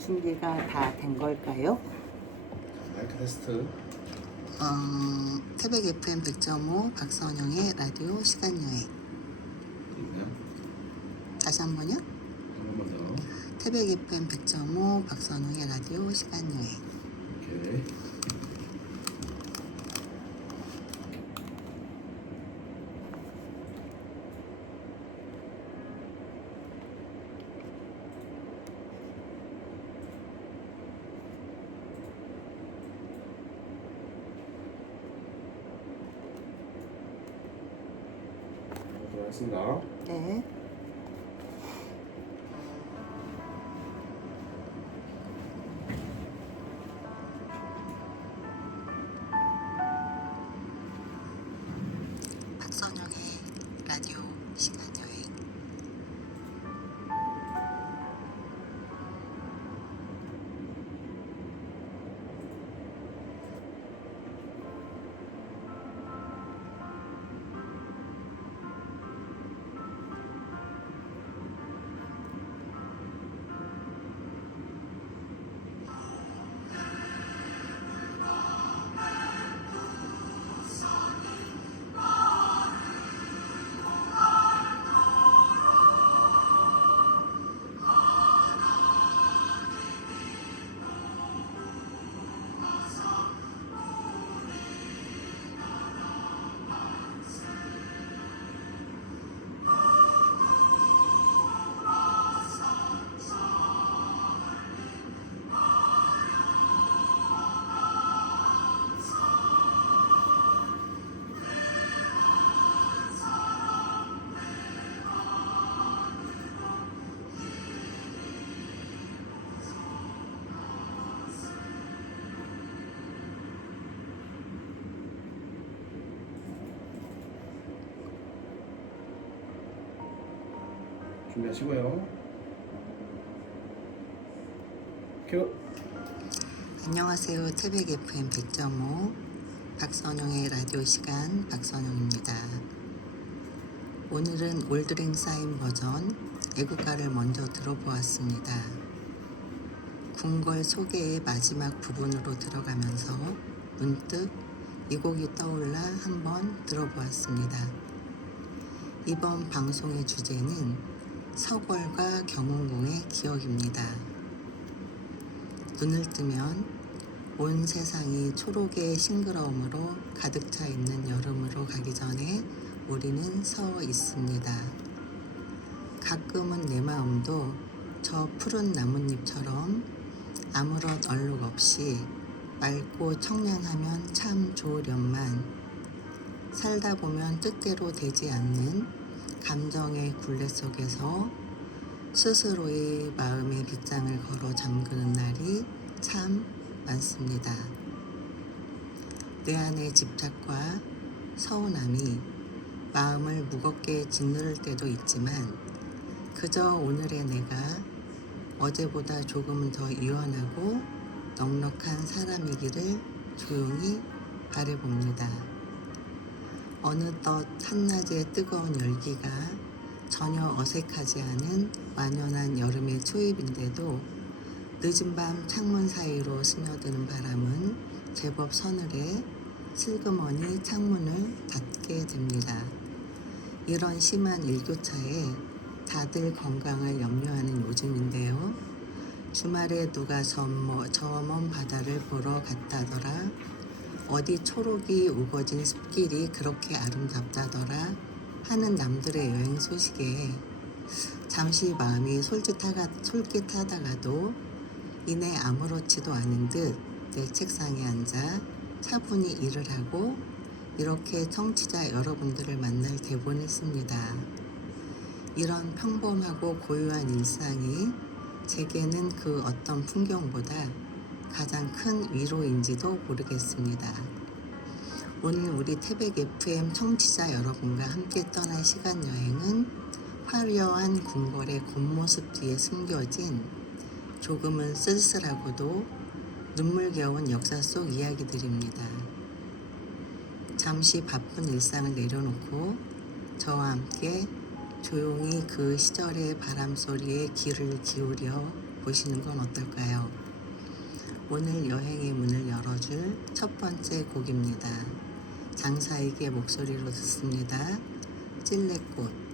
준비가 다 된 걸까요? 마이크 테스트. 태백 FM 100.5 박선영의 라디오 시간여행. 있나요? 다시 한 번요. 한 번만 더. 태백 FM 100.5 박선영의 라디오 시간여행. 오케이. 고맙습니다. 네. 박선영의 라디오 시간여행. 준비하시고요. 큐. 안녕하세요. 태백 FM 100.5 박선영의 라디오 시간 박선영입니다. 오늘은 올드랭 사인 버전 애국가를 먼저 들어보았습니다. 궁궐 소개의 마지막 부분으로 들어가면서 문득 이 곡이 떠올라 한번 들어보았습니다. 이번 방송의 주제는 서궐과 경운궁의 기억입니다. 눈을 뜨면 온 세상이 초록의 싱그러움으로 가득 차 있는 여름으로 가기 전에 우리는 서 있습니다. 가끔은 내 마음도 저 푸른 나뭇잎처럼 아무런 얼룩 없이 맑고 청량하면 참 좋으련만 살다 보면 뜻대로 되지 않는 감정의 굴레 속에서 스스로의 마음의 빗장을 걸어 잠그는 날이 참 많습니다. 내 안의 집착과 서운함이 마음을 무겁게 짓누를 때도 있지만 그저 오늘의 내가 어제보다 조금은 더 유연하고 넉넉한 사람이기를 조용히 바라봅니다. 어느덧 한낮의 뜨거운 열기가 전혀 어색하지 않은 완연한 여름의 초입인데도 늦은 밤 창문 사이로 스며드는 바람은 제법 서늘해 슬그머니 창문을 닫게 됩니다. 이런 심한 일교차에 다들 건강을 염려하는 요즘인데요. 주말에 누가 저 먼 바다를 보러 갔다더라. 어디 초록이 우거진 숲길이 그렇게 아름답다더라 하는 남들의 여행 소식에 잠시 마음이 솔깃하다가도 이내 아무렇지도 않은 듯 내 책상에 앉아 차분히 일을 하고 이렇게 청취자 여러분들을 만날 대본했습니다. 이런 평범하고 고요한 일상이 제게는 그 어떤 풍경보다 가장 큰 위로인지도 모르겠습니다. 오늘 우리 태백 FM 청취자 여러분과 함께 떠날 시간 여행은 화려한 궁궐의 겉모습 뒤에 숨겨진 조금은 쓸쓸하고도 눈물겨운 역사 속 이야기들입니다. 잠시 바쁜 일상을 내려놓고 저와 함께 조용히 그 시절의 바람소리에 귀를 기울여 보시는 건 어떨까요? 오늘 여행의 문을 열어줄 첫 번째 곡입니다. 장사익의 목소리로 듣습니다. 찔레꽃.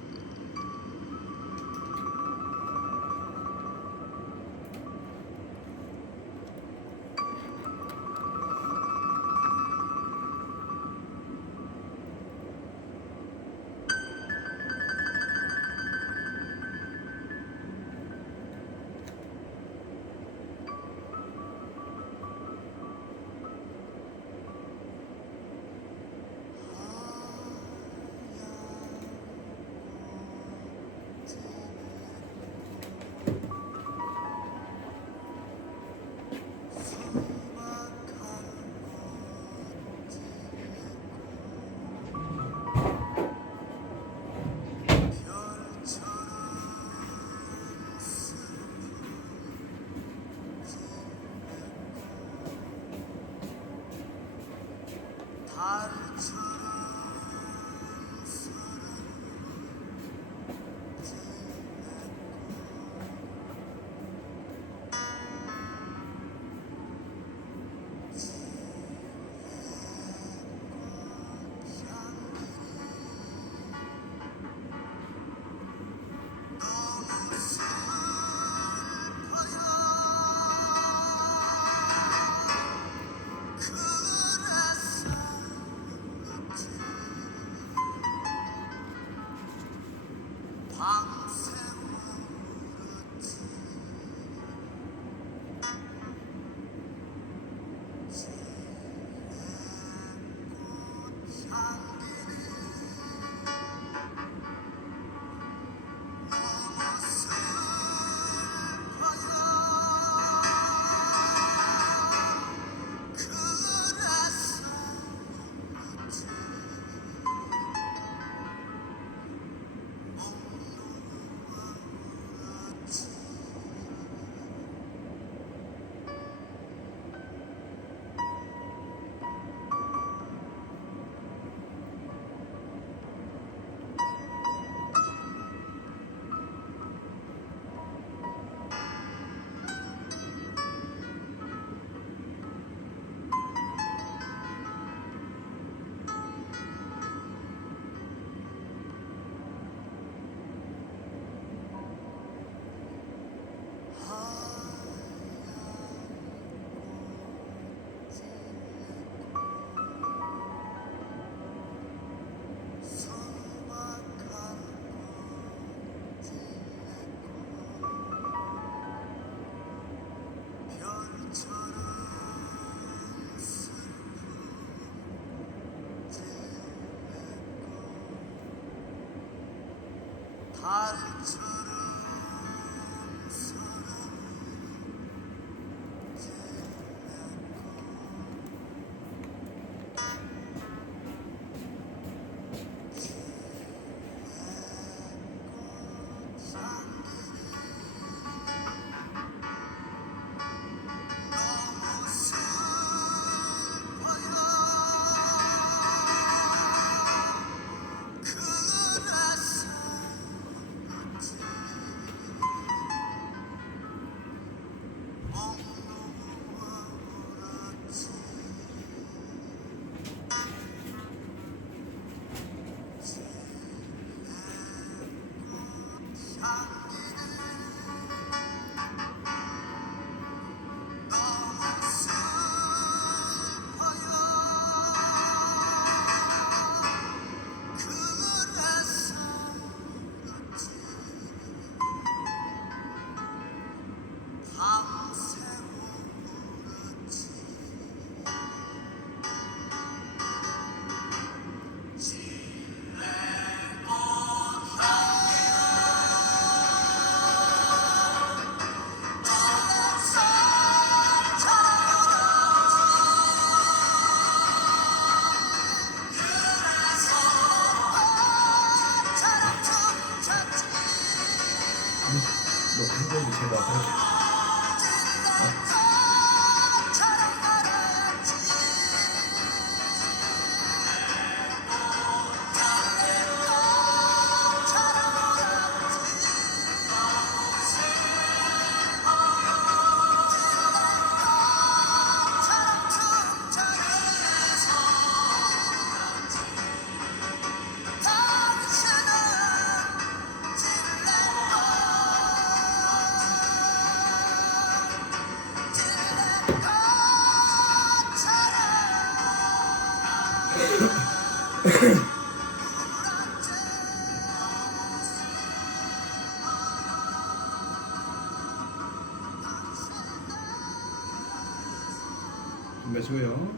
준비하시고요.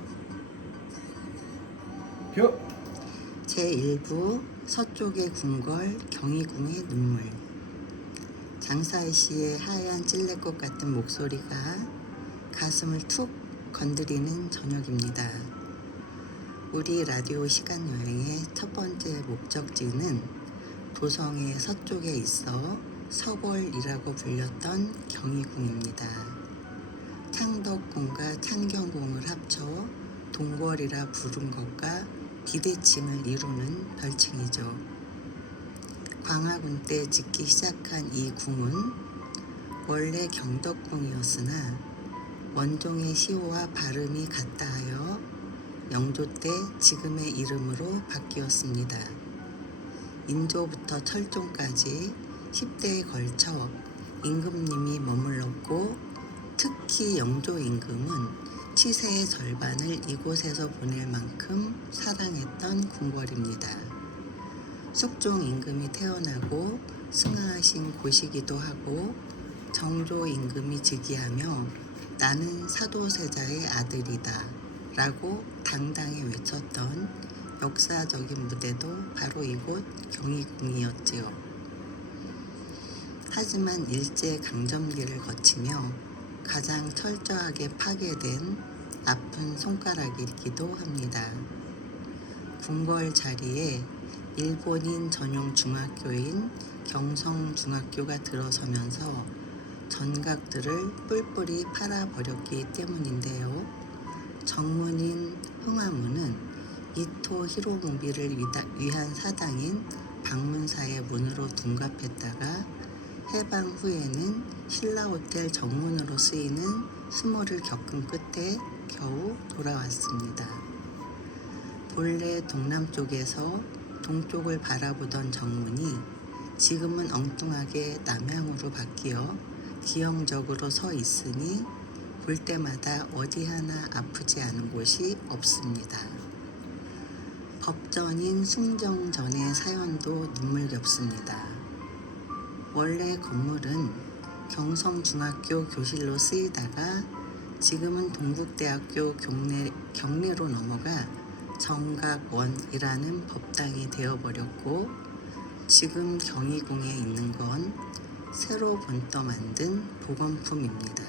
큐. 제1부 서쪽의 궁궐 경희궁의 눈물. 장사희 씨의 하얀 찔레꽃 같은 목소리가 가슴을 툭 건드리는 저녁입니다. 우리 라디오 시간 여행의 첫 번째 목적지는 도성의 서쪽에 있어 서궐이라고 불렸던 경희궁입니다. 창덕궁과 창경궁을 합쳐 동궐이라 부른 것과 비대칭을 이루는 별칭이죠. 광화군 때 짓기 시작한 이 궁은 원래 경덕궁이었으나 원종의 시호와 발음이 같다 하여 영조 때 지금의 이름으로 바뀌었습니다. 인조부터 철종까지 10대에 걸쳐 임금님이 머물렀고 특히 영조 임금은 치세의 절반을 이곳에서 보낼 만큼 사랑했던 궁궐입니다. 숙종 임금이 태어나고 승하하신 곳이기도 하고 정조 임금이 즉위하며 나는 사도세자의 아들이다 라고 당당히 외쳤던 역사적인 무대도 바로 이곳 경희궁이었지요. 하지만 일제강점기를 거치며 가장 철저하게 파괴된 아픈 손가락이기도 합니다. 궁궐 자리에 일본인 전용 중학교인 경성중학교가 들어서면서 전각들을 뿔뿔이 팔아버렸기 때문인데요. 정문인 흥화문은 이토 히로부미를 위한 사당인 방문사의 문으로 둔갑했다가 해방 후에는 신라호텔 정문으로 쓰이는 수모를 겪은 끝에 겨우 돌아왔습니다. 본래 동남쪽에서 동쪽을 바라보던 정문이 지금은 엉뚱하게 남향으로 바뀌어 기형적으로 서 있으니 볼 때마다 어디 하나 아프지 않은 곳이 없습니다. 법전인 숭정전의 사연도 눈물겹습니다. 원래 건물은 경성중학교 교실로 쓰이다가 지금은 동국대학교 경내로 넘어가 정각원이라는 법당이 되어버렸고 지금 경희궁에 있는 건 새로 본떠 만든 보건품입니다.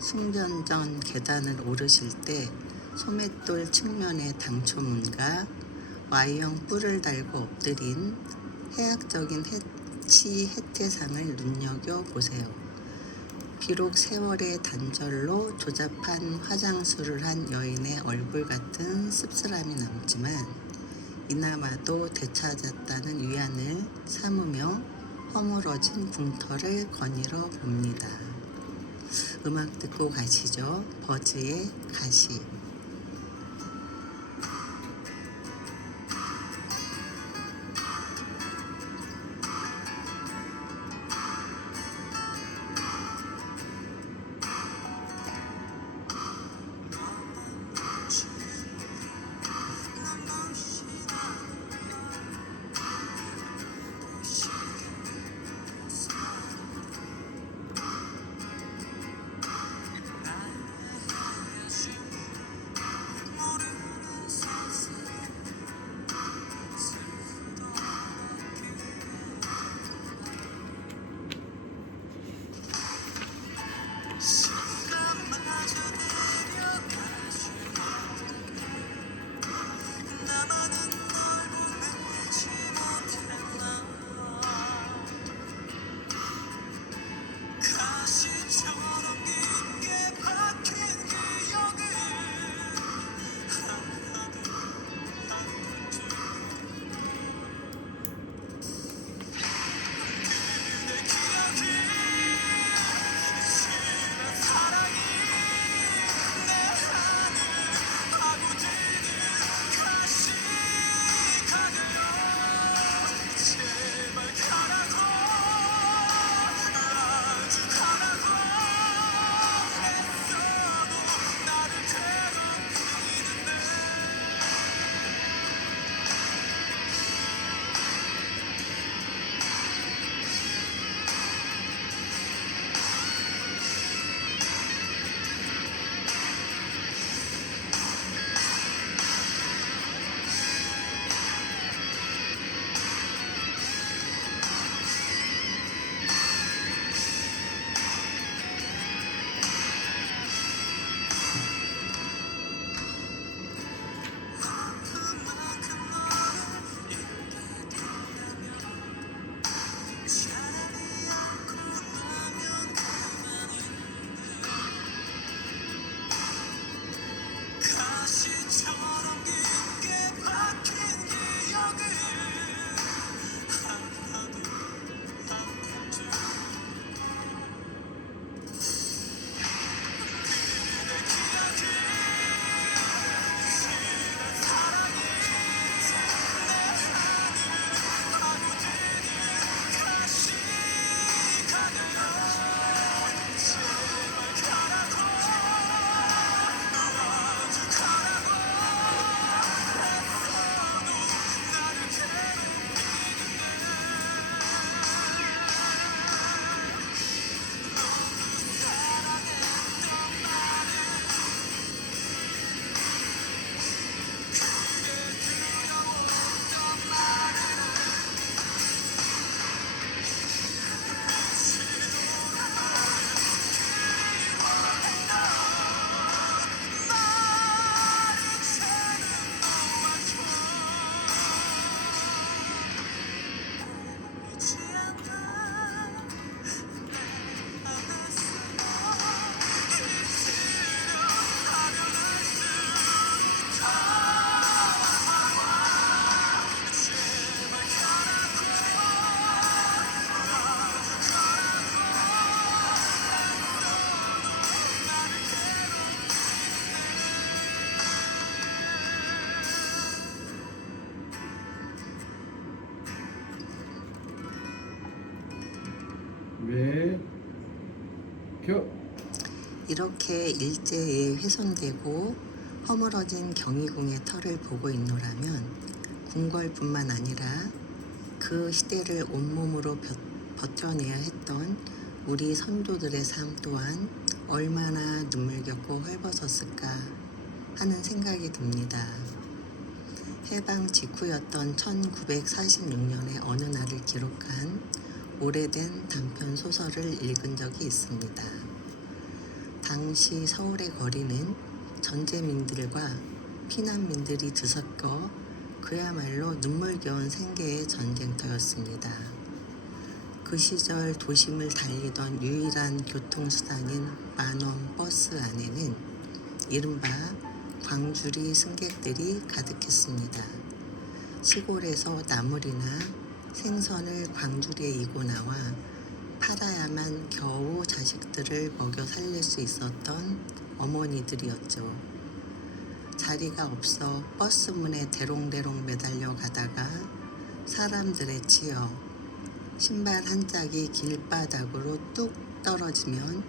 숭전전 계단을 오르실 때 소맷돌 측면의 당초문과 Y형 뿔을 달고 엎드린 해학적인 해태상을 눈여겨보세요. 비록 세월의 단절로 조잡한 화장술을 한 여인의 얼굴 같은 씁쓸함이 남지만 이나마도 되찾았다는 위안을 삼으며 허물어진 궁터를 거닐어 봅니다. 음악 듣고 가시죠. 버즈의 가시. 큐. 이렇게 일제에 훼손되고 허물어진 경희궁의 터를 보고 있노라면 궁궐뿐만 아니라 그 시대를 온몸으로 버텨내야 했던 우리 선조들의 삶 또한 얼마나 눈물겹고 헐벗었을까 하는 생각이 듭니다. 해방 직후였던 1946년의 어느 날을 기록한 오래된 단편 소설을 읽은 적이 있습니다. 당시 서울의 거리는 전제민들과 피난민들이 뒤섞여 그야말로 눈물겨운 생계의 전쟁터였습니다. 그 시절 도심을 달리던 유일한 교통수단인 만원 버스 안에는 이른바 광주리 승객들이 가득했습니다. 시골에서 나물이나 생선을 광주리에 이고 나와 팔아야만 겨우 자식들을 먹여 살릴 수 있었던 어머니들이었죠. 자리가 없어 버스 문에 대롱대롱 매달려 가다가 사람들에 치여 신발 한 짝이 길바닥으로 뚝 떨어지면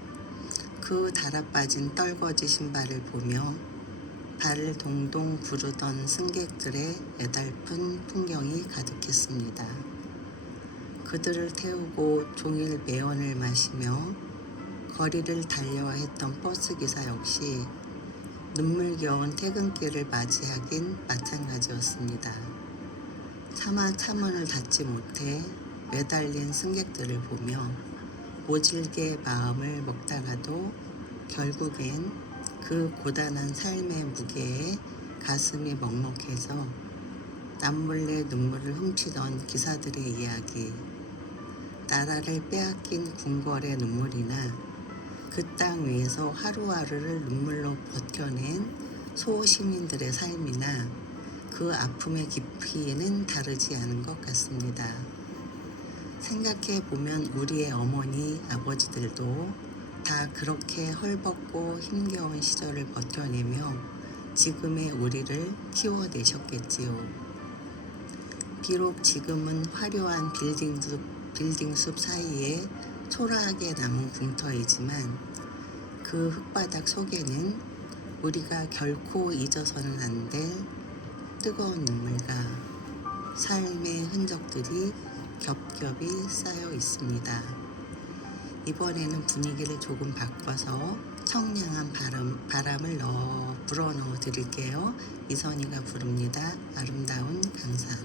그 달아빠진 떨거지 신발을 보며 발을 동동 구르던 승객들의 애달픈 풍경이 가득했습니다. 그들을 태우고 종일 매연을 마시며 거리를 달려야 했던 버스기사 역시 눈물겨운 퇴근길을 맞이하긴 마찬가지였습니다. 차마 차문을 닫지 못해 매달린 승객들을 보며 모질게 마음을 먹다가도 결국엔 그 고단한 삶의 무게에 가슴이 먹먹해져 남몰래 눈물을 훔치던 기사들의 이야기, 나라를 빼앗긴 궁궐의 눈물이나 그 땅 위에서 하루하루를 눈물로 버텨낸 소시민들의 삶이나 그 아픔의 깊이는 다르지 않은 것 같습니다. 생각해보면 우리의 어머니, 아버지들도 다 그렇게 헐벗고 힘겨운 시절을 버텨내며 지금의 우리를 키워내셨겠지요. 비록 지금은 화려한 빌딩숲 사이에 초라하게 남은 궁터이지만 그 흙바닥 속에는 우리가 결코 잊어서는 안 될 뜨거운 눈물과 삶의 흔적들이 겹겹이 쌓여 있습니다. 이번에는 분위기를 조금 바꿔서 청량한 바람을 불어넣어 드릴게요. 이선희가 부릅니다. 아름다운 강산.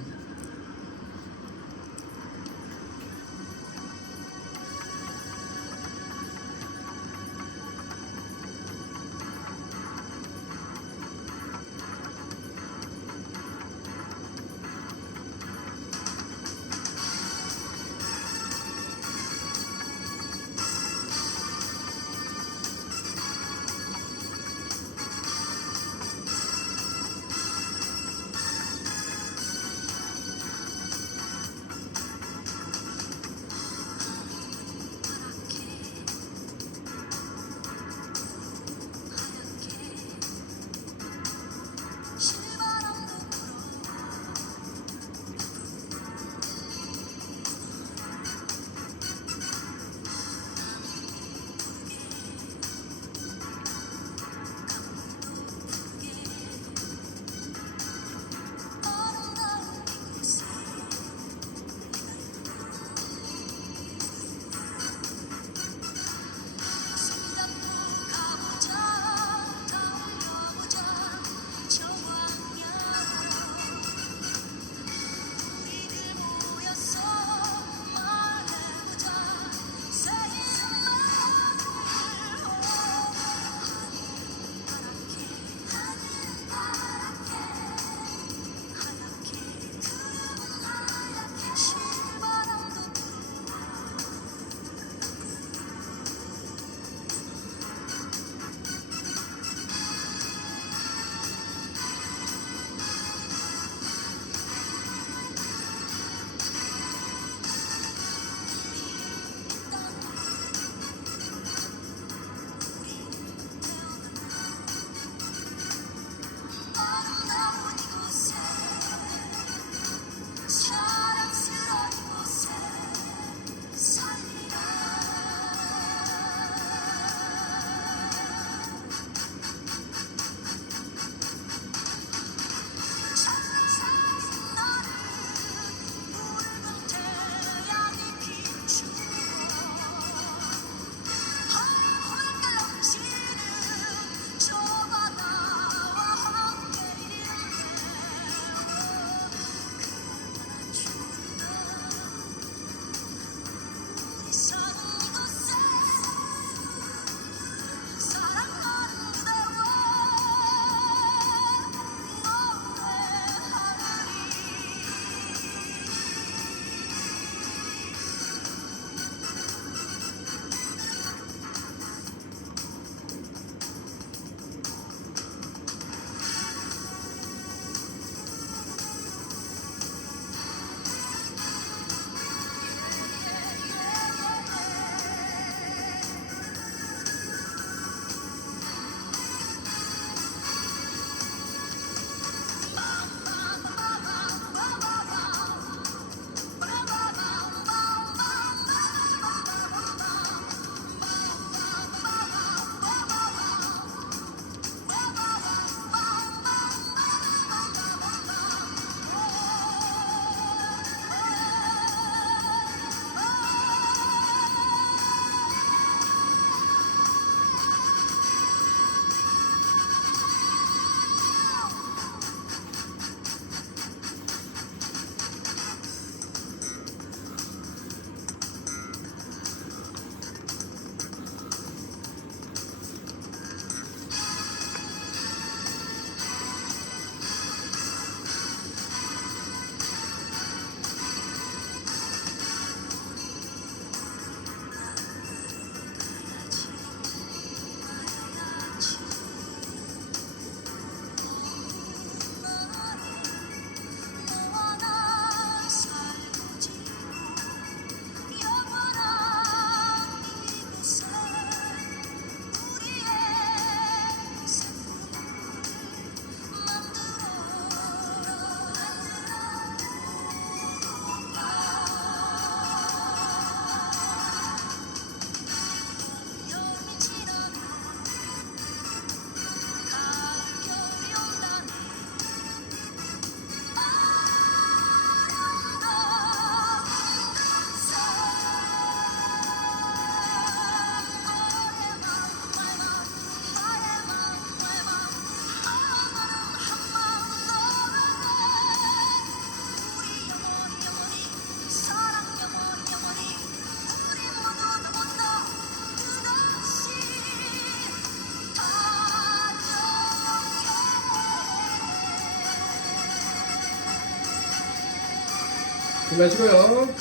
마시고요.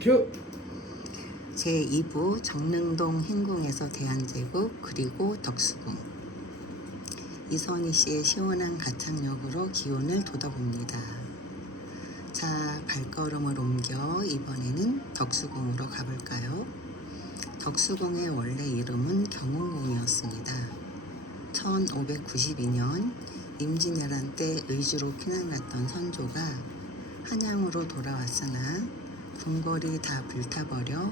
큐. 제2부 정릉동 행궁에서 대한제국 그리고 덕수궁. 이선희 씨의 시원한 가창력으로 기운을 돋아봅니다. 자, 발걸음을 옮겨 이번에는 덕수궁으로 가볼까요? 덕수궁의 원래 이름은 경운궁이었습니다. 1592년 임진왜란 때 의주로 피난갔던 선조가 한양으로 돌아왔으나 궁궐이 다 불타버려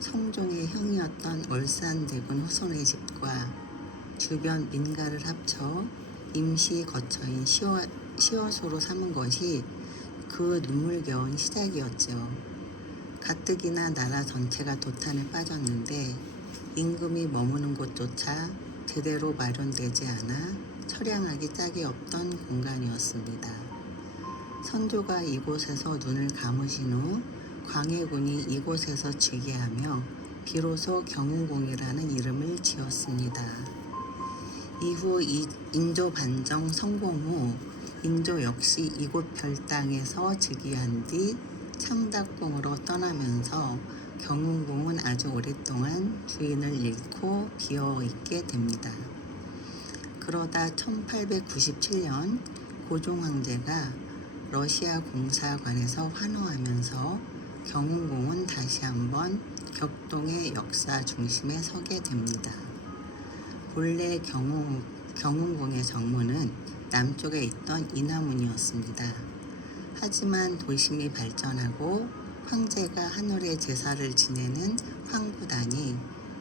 성종의 형이었던 월산대군 후손의 집과 주변 민가를 합쳐 임시 거처인 시어소로 삼은 것이 그 눈물겨운 시작이었죠. 가뜩이나 나라 전체가 도탄에 빠졌는데 임금이 머무는 곳조차 제대로 마련되지 않아 처량하기 짝이 없던 공간이었습니다. 선조가 이곳에서 눈을 감으신 후 광해군이 이곳에서 즉위하며 비로소 경운궁이라는 이름을 지었습니다. 이후 인조 반정 성공 후 인조 역시 이곳 별당에서 즉위한 뒤 창덕궁으로 떠나면서 경운궁은 아주 오랫동안 주인을 잃고 비어있게 됩니다. 그러다 1897년 고종 황제가 러시아 공사관에서 환호하면서 경운궁은 다시 한번 격동의 역사 중심에 서게 됩니다. 본래 경운궁의 정문은 남쪽에 있던 인화문이었습니다. 하지만 도심이 발전하고 황제가 하늘의 제사를 지내는 황구단이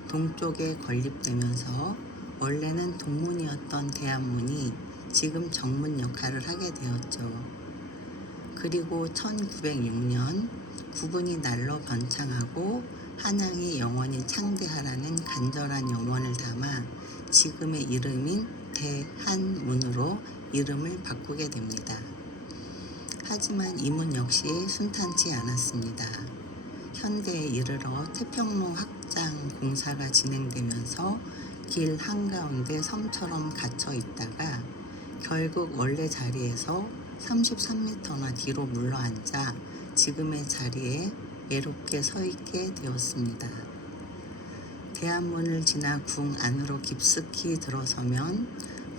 동쪽에 건립되면서 원래는 동문이었던 대한문이 지금 정문 역할을 하게 되었죠. 그리고 1906년 국군이 날로 번창하고 한양이 영원히 창대하라는 간절한 염원을 담아 지금의 이름인 대한문으로 이름을 바꾸게 됩니다. 하지만 이 문 역시 순탄치 않았습니다. 현대에 이르러 태평로 확장 공사가 진행되면서 길 한가운데 섬처럼 갇혀 있다가 결국 원래 자리에서 33m나 뒤로 물러앉아 지금의 자리에 외롭게 서 있게 되었습니다. 대한문을 지나 궁 안으로 깊숙이 들어서면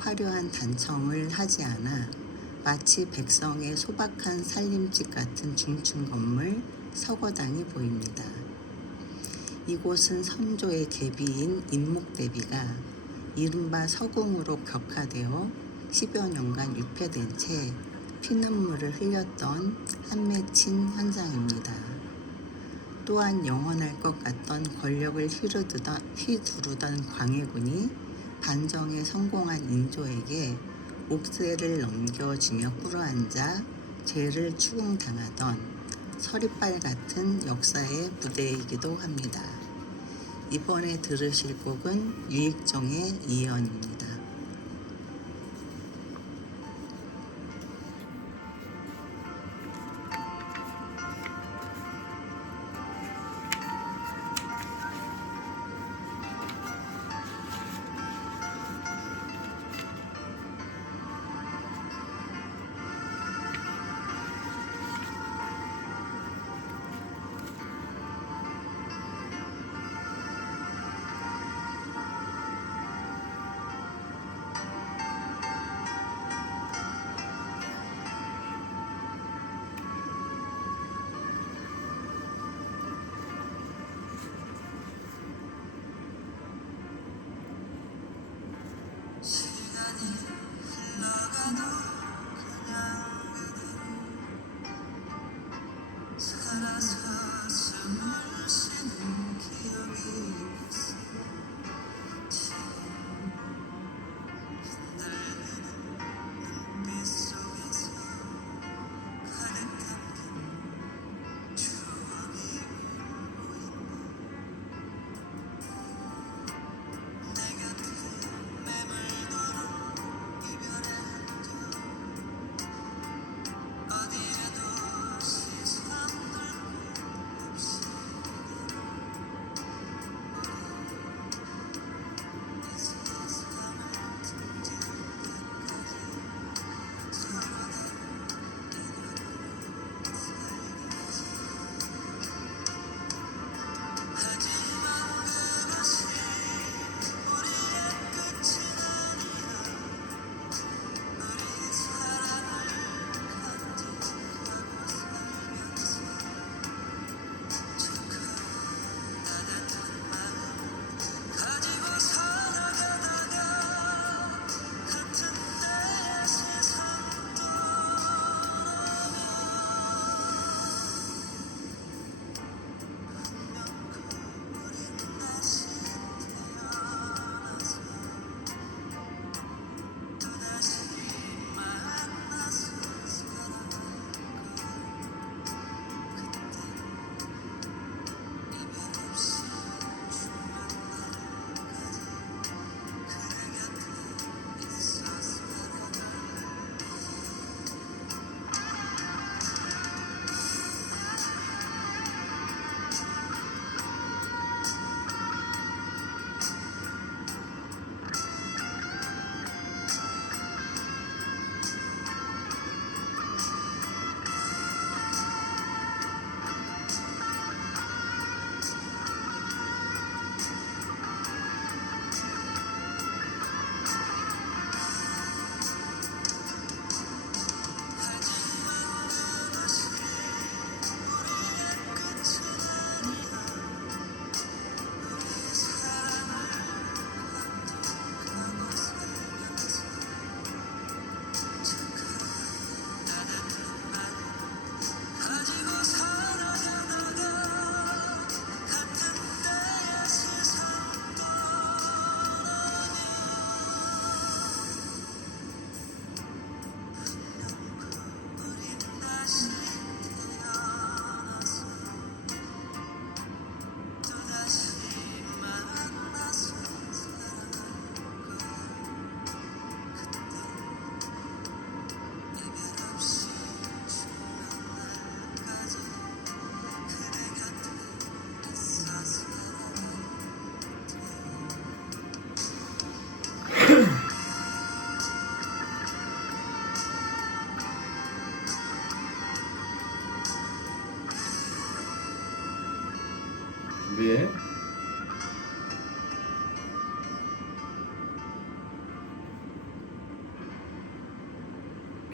화려한 단청을 하지 않아 마치 백성의 소박한 살림집 같은 중층 건물 서거당이 보입니다. 이곳은 선조의 계비인 인목대비가 이른바 서궁으로 격화되어 10여 년간 유폐된 채 피눈물을 흘렸던 한맺힌 현장입니다. 또한 영원할 것 같던 권력을 휘두르던 광해군이 반정에 성공한 인조에게 옥새를 넘겨주며 꿇어앉아 죄를 추궁당하던 서리빨 같은 역사의 무대이기도 합니다. 이번에 들으실 곡은 유익종의 이연입니다.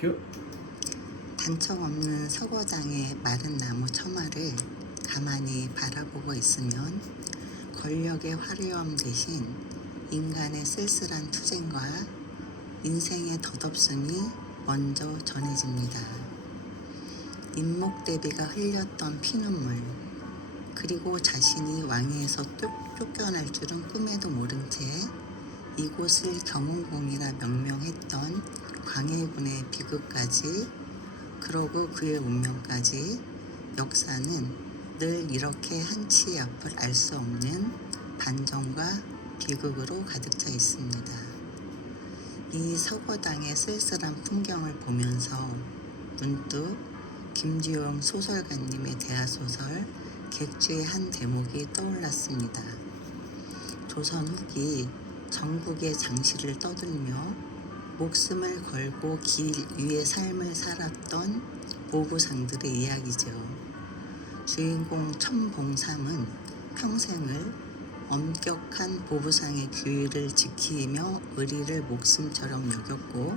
큐. 단청 없는 서거당의 마른 나무 처마를 가만히 바라보고 있으면 권력의 화려함 대신 인간의 쓸쓸한 투쟁과 인생의 덧없음이 먼저 전해집니다. 인목대비가 흘렸던 피눈물, 그리고 자신이 왕위에서 쫓겨날 줄은 꿈에도 모른 채 이곳을 경운궁이라 명명했던 광해군의 비극까지, 그러고 그의 운명까지, 역사는 늘 이렇게 한치의 앞을 알 수 없는 반전과 비극으로 가득 차 있습니다. 이 서거당의 쓸쓸한 풍경을 보면서 문득 김지용 소설가님의 대하소설 객주의 한 대목이 떠올랐습니다. 조선 후기 전국의 장시를 떠들며 목숨을 걸고 길 위의 삶을 살았던 보부상들의 이야기죠. 주인공 천봉삼은 평생을 엄격한 보부상의 규율을 지키며 의리를 목숨처럼 여겼고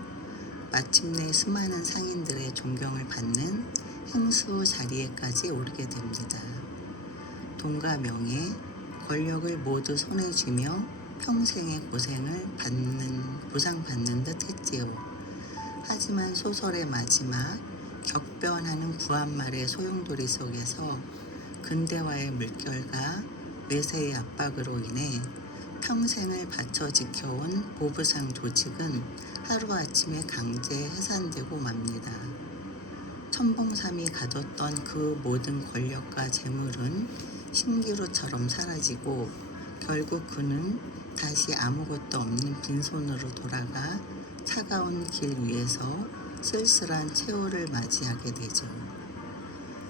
마침내 수많은 상인들의 존경을 받는 행수 자리에까지 오르게 됩니다. 돈과 명예, 권력을 모두 손에 쥐며 평생의 고생을 보상받는 듯 했지요. 하지만 소설의 마지막 격변하는 구한말의 소용돌이 속에서 근대화의 물결과 외세의 압박으로 인해 평생을 바쳐 지켜온 보부상 조직은 하루아침에 강제 해산되고 맙니다. 천봉삼이 가졌던 그 모든 권력과 재물은 신기루처럼 사라지고 결국 그는 다시 아무것도 없는 빈손으로 돌아가 차가운 길 위에서 쓸쓸한 최후를 맞이하게 되죠.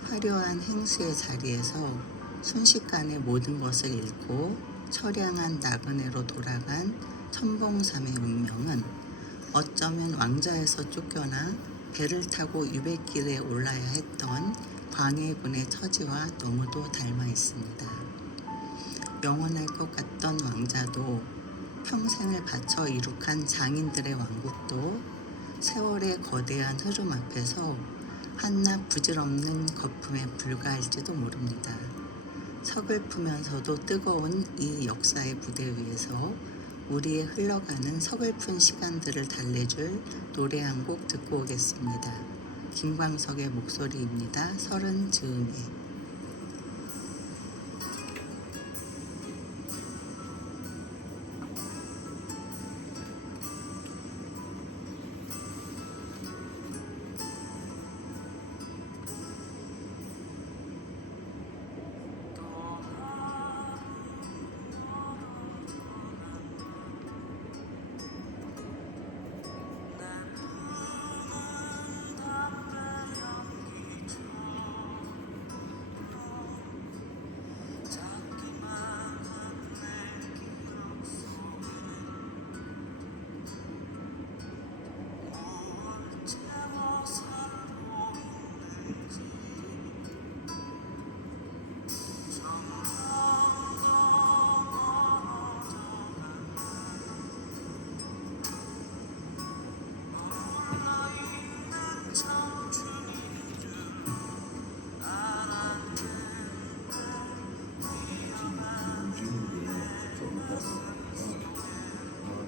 화려한 행수의 자리에서 순식간에 모든 것을 잃고 처량한 나그네로 돌아간 천봉삼의 운명은 어쩌면 왕좌에서 쫓겨나 배를 타고 유배길에 올라야 했던 광해군의 처지와 너무도 닮아 있습니다. 영원할 것 같던 왕자도, 평생을 바쳐 이룩한 장인들의 왕국도 세월의 거대한 흐름 앞에서 한낱 부질없는 거품에 불과할지도 모릅니다. 서글프면서도 뜨거운 이 역사의 무대 위에서 우리의 흘러가는 서글픈 시간들을 달래줄 노래 한 곡 듣고 오겠습니다. 김광석의 목소리입니다. 서른 즈음에.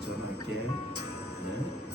전화할게. 네.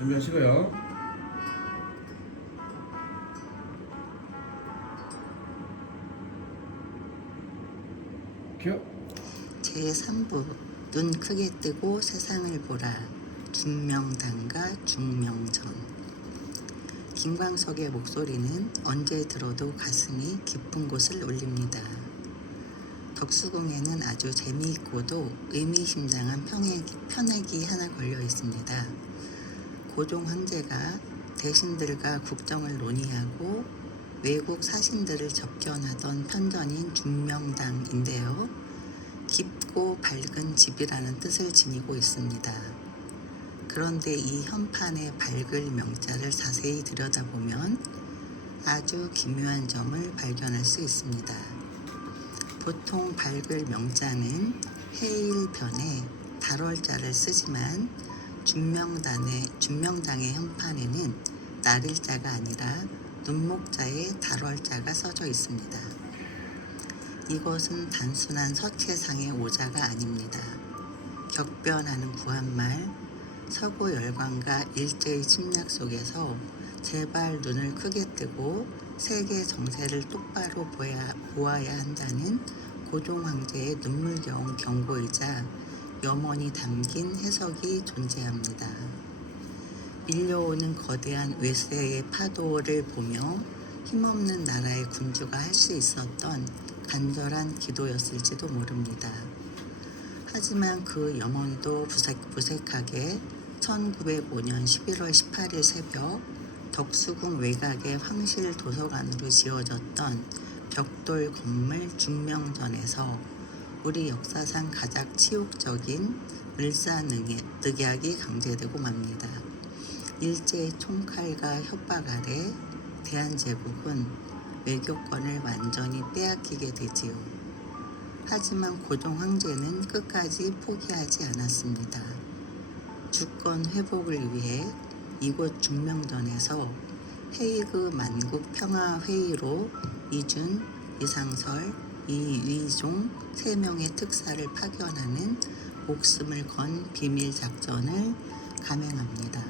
준비하시고요. 큐. 제3부 눈 크게 뜨고 세상을 보라. 중명단과 중명전. 김광석의 목소리는 언제 들어도 가슴이 깊은 곳을 울립니다. 덕수궁에는 아주 재미있고도 의미심장한 편액이 하나 걸려 있습니다. 고종 황제가 대신들과 국정을 논의하고 외국 사신들을 접견하던 편전인 중명당인데요. 깊고 밝은 집이라는 뜻을 지니고 있습니다. 그런데 이 현판의 밝을 명자를 자세히 들여다보면 아주 기묘한 점을 발견할 수 있습니다. 보통 밝을 명자는 해일편에 달월자를 쓰지만 중명당의 현판에는 날일자가 아니라 눈목자에 달월자가 써져 있습니다. 이것은 단순한 서체상의 오자가 아닙니다. 격변하는 구한말, 서구 열강과 일제의 침략 속에서 제발 눈을 크게 뜨고 세계 정세를 똑바로 보아야 한다는 고종 황제의 눈물겨운 경고이자 염원이 담긴 해석이 존재합니다. 밀려오는 거대한 외세의 파도를 보며 힘없는 나라의 군주가 할 수 있었던 간절한 기도였을지도 모릅니다. 하지만 그 염원도 부색하게 1905년 11월 18일 새벽 덕수궁 외곽의 황실 도서관으로 지어졌던 벽돌 건물 중명전에서 우리 역사상 가장 치욕적인 을사늑약이 강제되고 맙니다. 일제의 총칼과 협박 아래 대한제국은 외교권을 완전히 빼앗기게 되지요. 하지만 고종 황제는 끝까지 포기하지 않았습니다. 주권 회복을 위해 이곳 중명전에서 헤이그 만국 평화회의로 이준, 이상설, 이위종 3명의 특사를 파견하는 목숨을 건 비밀 작전을 감행합니다.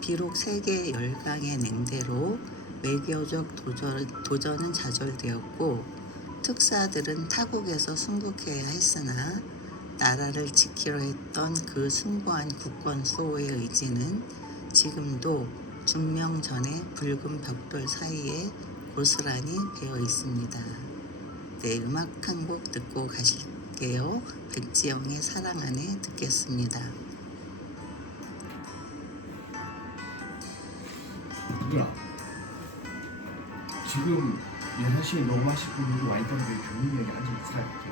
비록 세계 열강의 냉대로 외교적 도전은 좌절되었고 특사들은 타국에서 순국해야 했으나 나라를 지키려 했던 그 숭고한 국권 수호의 의지는 지금도 중명전의 붉은 벽돌 사이에 고스란히 배어 있습니다. 네, 음악 한 곡 듣고 가실게요. 백지영의 사랑 안에 듣겠습니다. 누나, 지금 11시에 너무 마실 분들이 와 있다는데 조용히 여기 앉아있으라고.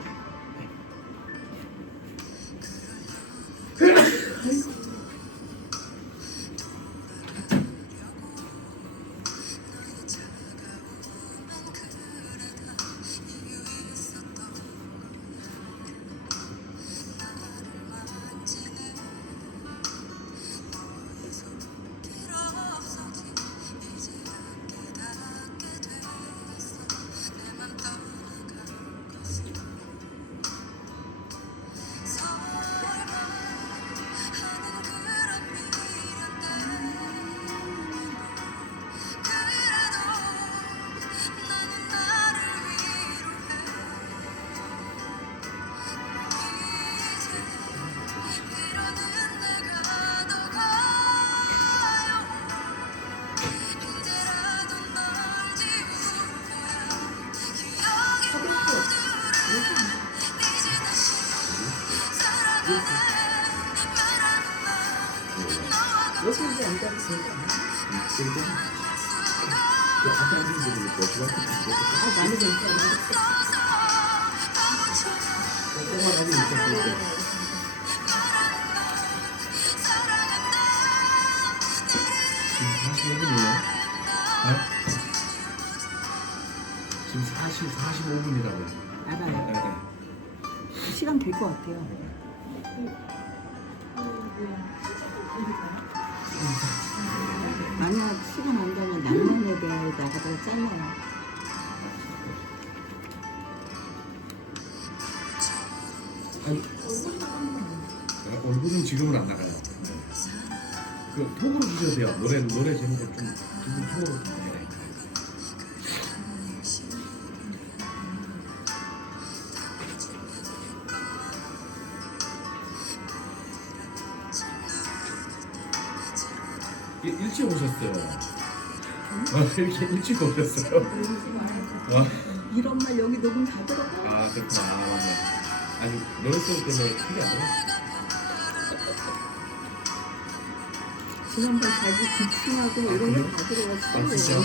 여기 이제 앉아도 되지 않아? 아까 하신 분들이 뭐 좋아하는 나는 괜찮아. 똥만하게 있었는데 지금 45분이에요. 지금 45분이라고요. 알아요. 네. 시간 될 것 같아요. 만약 시간 안 되면 낭만에 대하여 나가다가 잘라요. 아니, 얼굴은 지금은 안 나가요. 그 톡으로 주셔도 돼요. 노래 제목을 좀 두분 톡으로 주세요. 일찍 오셨어요. 이렇게 일찍 오셨어요. 이런 말 여기 녹음 다 들어가. 아 그렇구나. 맞네. 아니 노래 소리 때문에 크게 안 들어. 지난번 자기 기침하고 이런 거 다 아 들어갔어. 진짜?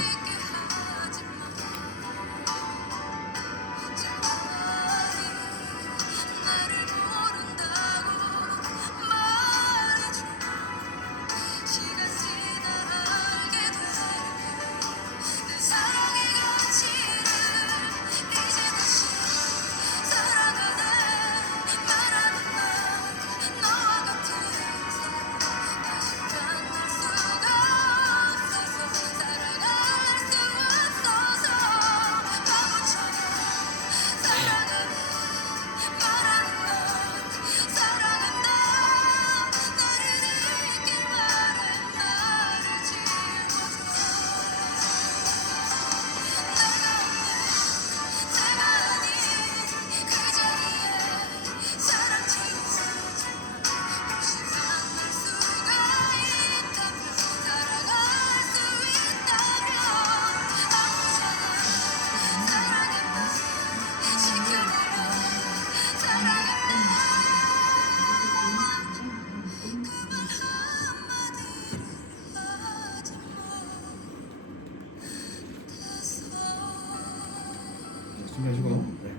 준비하시고. 네.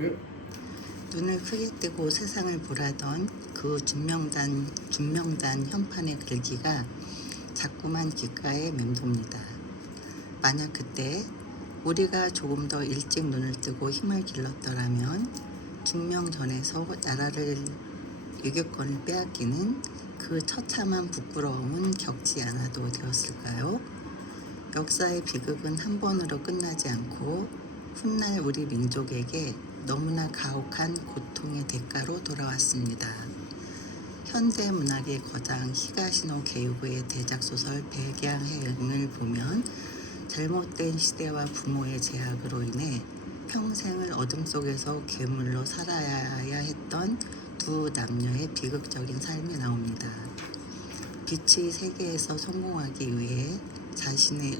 예. 눈을 크게 뜨고 세상을 보라던 그 준명단 현판의 글귀가 자꾸만 귓가에 맴돕니다. 만약 그때 우리가 조금 더 일찍 눈을 뜨고 힘을 길렀더라면 중명전에서 나라를 유교권을 빼앗기는 그 처참한 부끄러움은 겪지 않아도 되었을까요? 역사의 비극은 한 번으로 끝나지 않고 훗날 우리 민족에게 너무나 가혹한 고통의 대가로 돌아왔습니다. 현대 문학의 거장 히가시노 게이고의 대작소설 백양해응을 보면 잘못된 시대와 부모의 제약으로 인해 평생을 어둠 속에서 괴물로 살아야 했던 두 남녀의 비극적인 삶이 나옵니다. 빛의 세계에서 성공하기 위해 자신의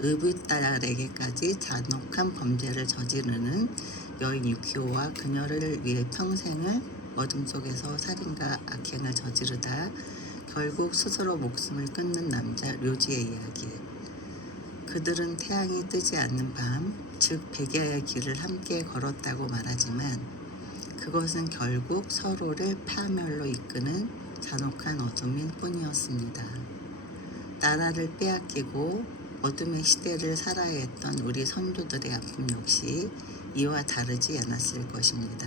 의붓딸에게까지 잔혹한 범죄를 저지르는 여인 유키오와 그녀를 위해 평생을 어둠 속에서 살인과 악행을 저지르다 결국 스스로 목숨을 끊는 남자 료지의 이야기. 그들은 태양이 뜨지 않는 밤, 즉 백야의 길을 함께 걸었다고 말하지만 그것은 결국 서로를 파멸로 이끄는 잔혹한 어둠일 뿐이었습니다. 나라를 빼앗기고 어둠의 시대를 살아야 했던 우리 선조들의 아픔 역시 이와 다르지 않았을 것입니다.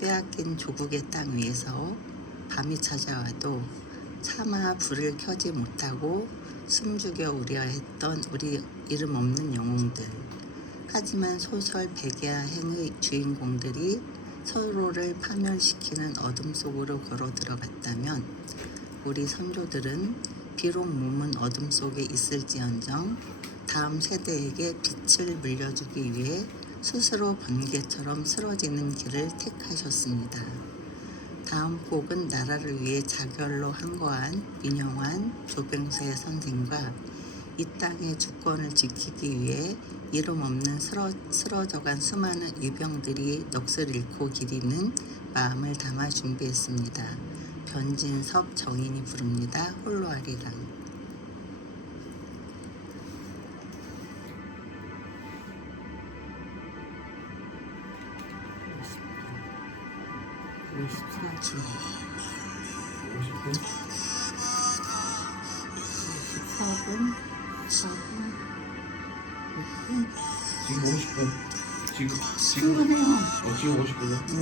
빼앗긴 조국의 땅 위에서 밤이 찾아와도 차마 불을 켜지 못하고 숨죽여 우려 했던 우리 이름 없는 영웅들. 하지만 소설 백야행의 주인공들이 서로를 파멸시키는 어둠 속으로 걸어 들어갔다면 우리 선조들은 비록 몸은 어둠 속에 있을지언정 다음 세대에게 빛을 물려주기 위해 스스로 번개처럼 쓰러지는 길을 택하셨습니다. 다음 곡은 나라를 위해 자결로 항거한 민영환, 조병세 선생과 이 땅의 주권을 지키기 위해 이름 없는 쓰러져간 수많은 유병들이 넋을 잃고 기리는 마음을 담아 준비했습니다. 변진섭, 정인이 부릅니다. 홀로 아리랑. 주 50분? 4분, 4분, 6분. 지금 50분. 지금 충분해요. 지금 50분이요? 네.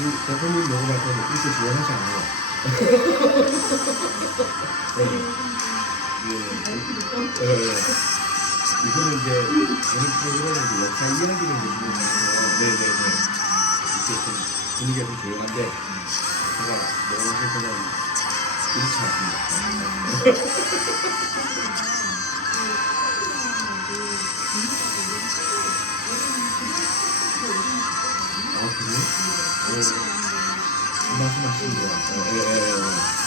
대표님 녹음할 때는 이렇게 지원하지 않아요. 네. 이거는 이제 오늘 프로그램은 이제 역사 이야기를 이제 진행하면서 네네네 이렇게 좀 분위기가 좀 조용한데 제가 녹음하실 때는 그렇지 않습니다. 그래요? 말씀하시는 거 같아요.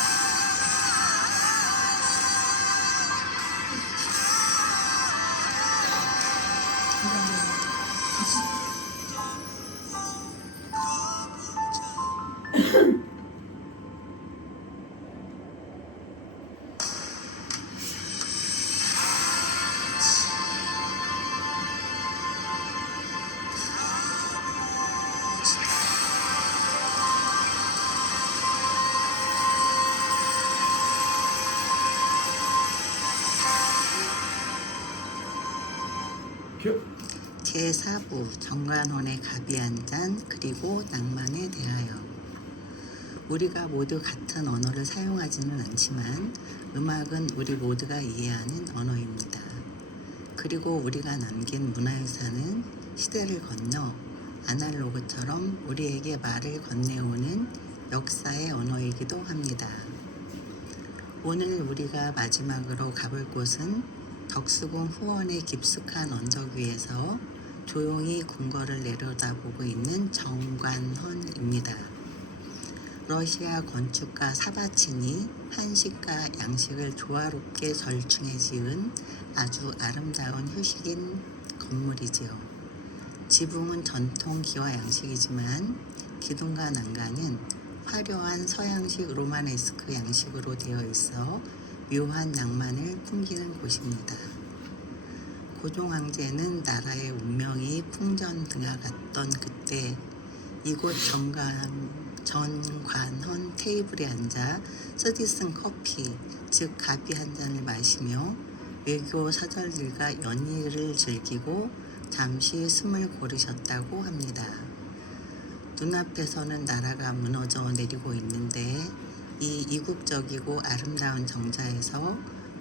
제4부 정관원의 갑이 한 잔 그리고 낭만에 대하여. 우리가 모두 같은 언어를 사용하지는 않지만 음악은 우리 모두가 이해하는 언어입니다. 그리고 우리가 남긴 문화유산은 시대를 건너 아날로그처럼 우리에게 말을 건네오는 역사의 언어이기도 합니다. 오늘 우리가 마지막으로 가볼 곳은 덕수궁 후원의 깊숙한 언덕 위에서 조용히 궁궐을 내려다보고 있는 정관헌입니다. 러시아 건축가 사바친이 한식과 양식을 조화롭게 절충해 지은 아주 아름다운 휴식인 건물이지요. 지붕은 전통 기와 양식이지만 기둥과 난간은 화려한 서양식 로마네스크 양식으로 되어 있어 묘한 낭만을 풍기는 곳입니다. 고종 황제는 나라의 운명이 풍전등화갔던 그때 이곳 전관헌 테이블에 앉아 쓰디쓴 커피, 즉 가비 한 잔을 마시며 외교 사절들과 연희를 즐기고 잠시 숨을 고르셨다고 합니다. 눈앞에서는 나라가 무너져 내리고 있는데 이 이국적이고 아름다운 정자에서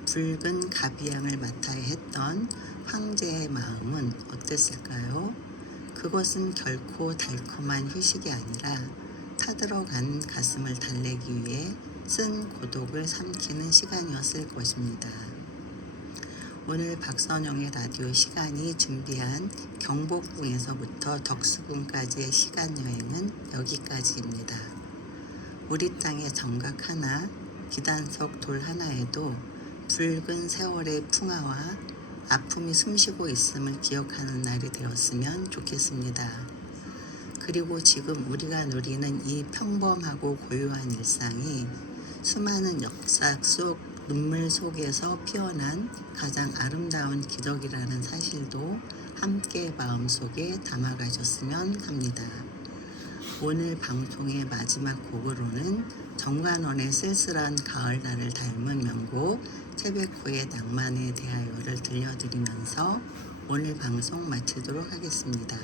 붉은 가비향을 맡아야 했던 황제의 마음은 어땠을까요? 그것은 결코 달콤한 휴식이 아니라 타들어간 가슴을 달래기 위해 쓴 고독을 삼키는 시간이었을 것입니다. 오늘 박선영의 라디오 시간이 준비한 경복궁에서부터 덕수궁까지의 시간여행은 여기까지입니다. 우리 땅의 정각 하나, 기단석 돌 하나에도 붉은 세월의 풍화와 아픔이 숨쉬고 있음을 기억하는 날이 되었으면 좋겠습니다. 그리고 지금 우리가 누리는 이 평범하고 고요한 일상이 수많은 역사 속 눈물 속에서 피어난 가장 아름다운 기적이라는 사실도 함께 마음속에 담아가셨으면 합니다. 오늘 방송의 마지막 곡으로는 정관원의 쓸쓸한 가을날을 닮은 명곡 채베코의 낭만에 대하여를 들려드리면서 오늘 방송 마치도록 하겠습니다.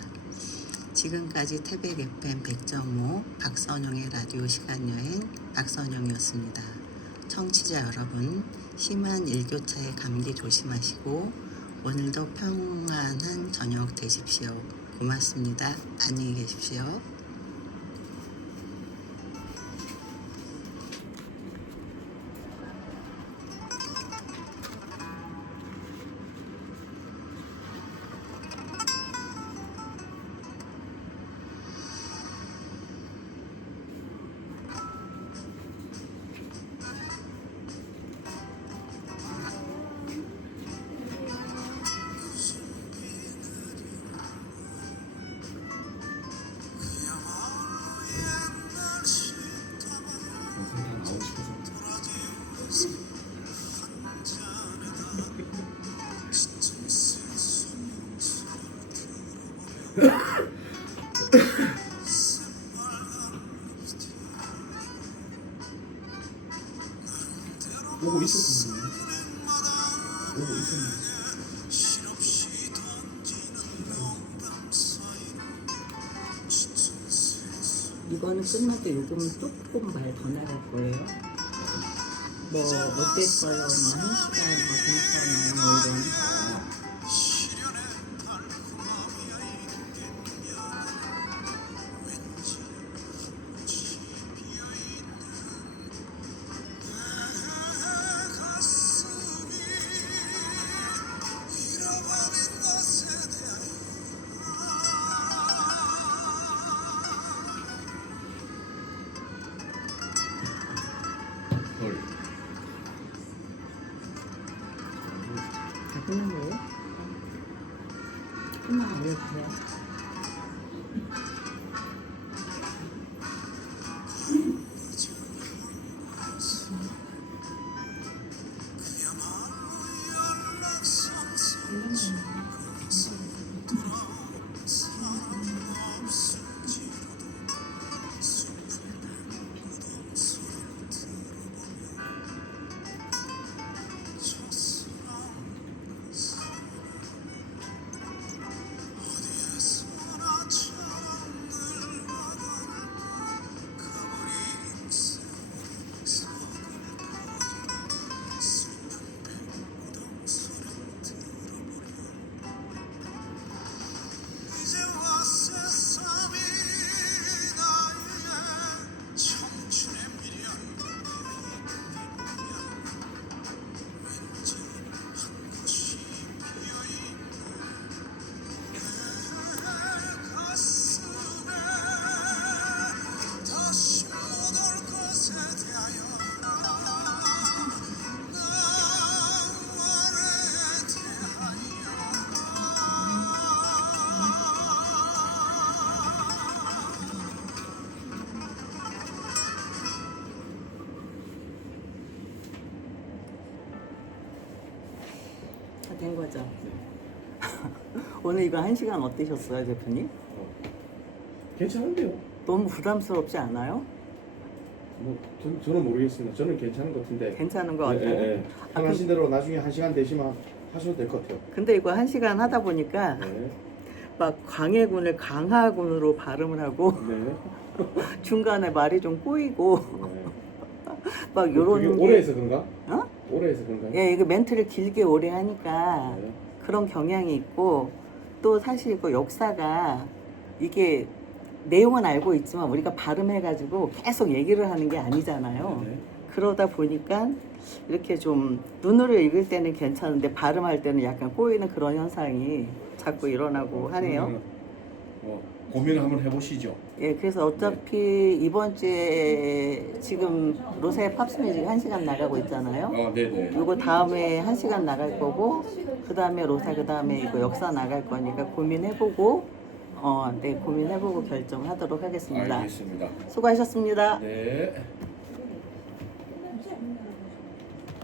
지금까지 태백 FM 100.5 박선영의 라디오 시간여행 박선영이었습니다. 청취자 여러분, 심한 일교차에 감기 조심하시고 오늘도 평안한 저녁 되십시오. 고맙습니다. 안녕히 계십시오. 보고 있었거든요. 보고 있었는데. 이거는 끝나도 요금은 조금 말 더 나갈 거예요. 뭐 어땠어요? 뭐 1시간 뭐 괜찮아요? 뭐 이런. 헐. 다 끝난 거예요? 끝나면 알려주세요. 다 된 거죠? 오늘 이거 1시간 어떠셨어요, 대표님? 괜찮은데요? 너무 부담스럽지 않아요? 뭐 저는 모르겠습니다. 저는 괜찮은 것 같은데. 괜찮은 거 같아요? 네. 편하신 대로 나중에 1시간 되시면 하셔도 될 것 같아요. 근데 이거 1시간 하다 보니까 네. 막 광해군을 강하군으로 발음을 하고 네. 중간에 말이 좀 꼬이고 네. 막 그게 요런 게 오래 해서 그런가? 어? 오래 해서 그런가요? 예, 이거 멘트를 길게 오래 하니까 네. 그런 경향이 있고 또 사실 이거 역사가 이게 내용은 알고 있지만 우리가 발음해가지고 계속 얘기를 하는 게 아니잖아요. 네. 그러다 보니까 이렇게 좀 눈으로 읽을 때는 괜찮은데 발음할 때는 약간 꼬이는 그런 현상이 자꾸 일어나고 하네요. 고민을 한번 해보시죠. 예, 그래서 어차피 이번 주에 지금 로사의 팝스뮤직 1시간 나가고 있잖아요. 네네. 요거 다음에 1시간 나갈 거고 그 다음에 로사 그 다음에 이거 역사 나갈 거니까 고민해보고 네, 고민해보고 결정하도록 하겠습니다. 알겠습니다. 수고하셨습니다. 네.